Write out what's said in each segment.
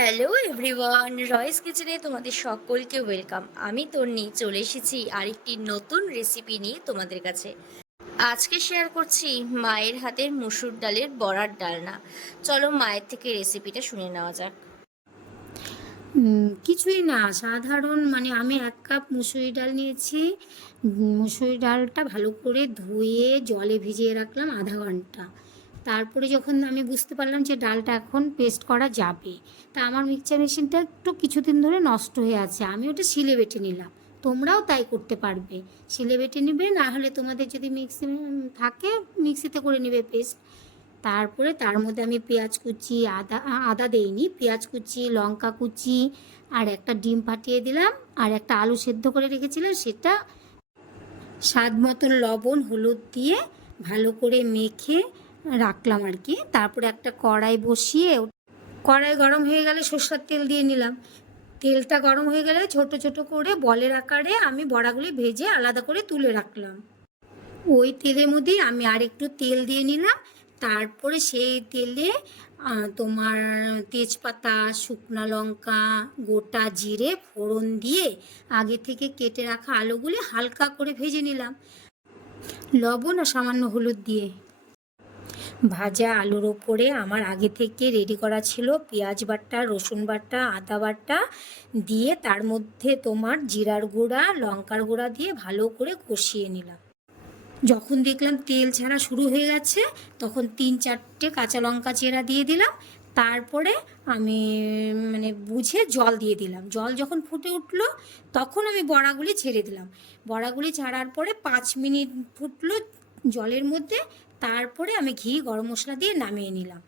Hello everyone, রয়েস কিচেনে তোমাদের সকলকে ওয়েলকাম। আমি তন্নি চলে এসেছি আরেকটি নতুন রেসিপি নিয়ে তোমাদের কাছে। আজকে শেয়ার করছি মায়ের হাতের মুসুর ডালের বড়ার ডালনা। চলো মায়ের থেকে রেসিপিটা শুনে নেওয়া যাক। কিছুই না, সাধারণ আমি 1 কাপ মুসুরি ডাল নিয়েছি। মুসুরি ডালটা ভালো করে ধুয়ে জলে ভিজিয়ে রাখলাম আধা ঘন্টা। তারপরে যখন আমি বুঝতে পারলাম যে ডালটা এখন পেস্ট করা যাবে, তা আমার মিক্সচার মেশিনটা একটু কিছুদিন ধরে নষ্ট হয়ে আছে, আমি ওটা শিলে বেটে নিলাম। তোমরাও তাই করতে পারবে, শিলে বেটে নিবে, না হলে তোমাদের যদি মিক্সি থাকে মিক্সিতে করে নিবে পেস্ট। তারপরে তার মধ্যে আমি পেঁয়াজ কুচি, আদা আদা দেইনি, পেঁয়াজ কুচি, লঙ্কা কুচি আর একটা ডিম ফাটিয়ে দিলাম, আর একটা আলু সেদ্ধ করে রেখেছিলাম সেটা, স্বাদ মতন লবণ হলুদ দিয়ে ভালো করে মেখে রাখলাম আর কি। তারপরে একটা কড়াই বসিয়ে, কড়াই গরম হয়ে গেলে সরষের তেল দিয়ে নিলাম। তেলটা গরম হয়ে গেলে ছোট ছোট করে বলের আকারে আমি বড়াগুলি ভেজে আলাদা করে তুলে রাখলাম। ওই তেলের মধ্যেই আমি আর একটু তেল দিয়ে নিলাম। তারপরে সেই তেলে তোমার তেজপাতা, শুকনো লঙ্কা, গোটা জিরে ফোড়ন দিয়ে আগে থেকে কেটে রাখা আলুগুলি হালকা করে ভেজে নিলাম, লবণ আর সামান্য হলুদ দিয়ে। ভাজা আলুর ওপরে আমার আগে থেকে রেডি করা ছিল পেঁয়াজ বাটা, রসুন বাটা, আদা বাটা দিয়ে তার মধ্যে তোমার জিরার গুঁড়া, লঙ্কার গুঁড়া দিয়ে ভালো করে কষিয়ে নিলাম। যখন দেখলাম তেল ছাড়া শুরু হয়ে গেছে, তখন 3-4টে কাঁচা লঙ্কা চেরা দিয়ে দিলাম। তারপরে আমি বুঝে জল দিয়ে দিলাম। জল যখন ফুটে উঠলো তখন আমি বড়াগুলি ছেড়ে দিলাম। বড়াগুলি ছাড়ার পরে 5 মিনিট ফুটলো জলের মধ্যে। তারপরে আমি ঘি, গরম মশলা দিয়ে নামিয়ে নিলাম।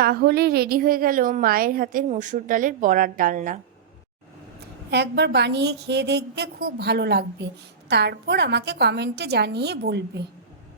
তাহলে রেডি হয়ে গেল মায়ের হাতের মুসুর ডালের বড়ার ডালনা। একবার বানিয়ে খেয়ে দেখবে, খুব ভালো লাগবে। তারপর আমাকে কমেন্টে জানিয়ে বলবে।